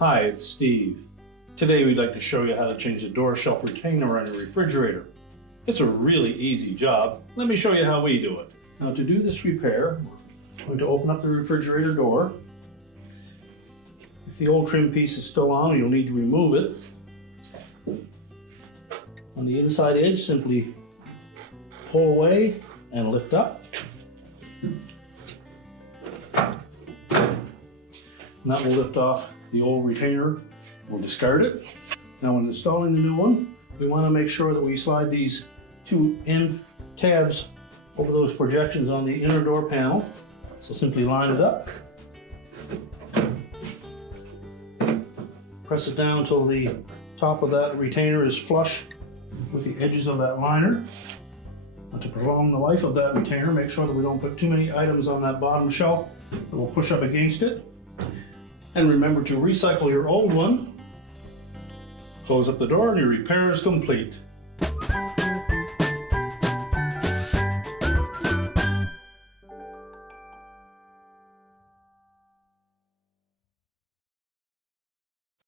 Hi, it's Steve. Today we'd like to show you how to change the door shelf retainer on your refrigerator. It's a really easy job. Let me show you how we do it. Now to do this repair, we're going to open up the refrigerator door. If the old trim piece is still on, you'll need to remove it. On the inside edge, simply pull away and lift up. And that will lift off the old retainer. We'll discard it. Now when installing the new one, we want to make sure that we slide these two end tabs over those projections on the inner door panel. So simply line it up. Press it down until the top of that retainer is flush with the edges of that liner. Now to prolong the life of that retainer, make sure that we don't put too many items on that bottom shelf that will push up against it. And remember to recycle your old one. Close up the door and your repair is complete.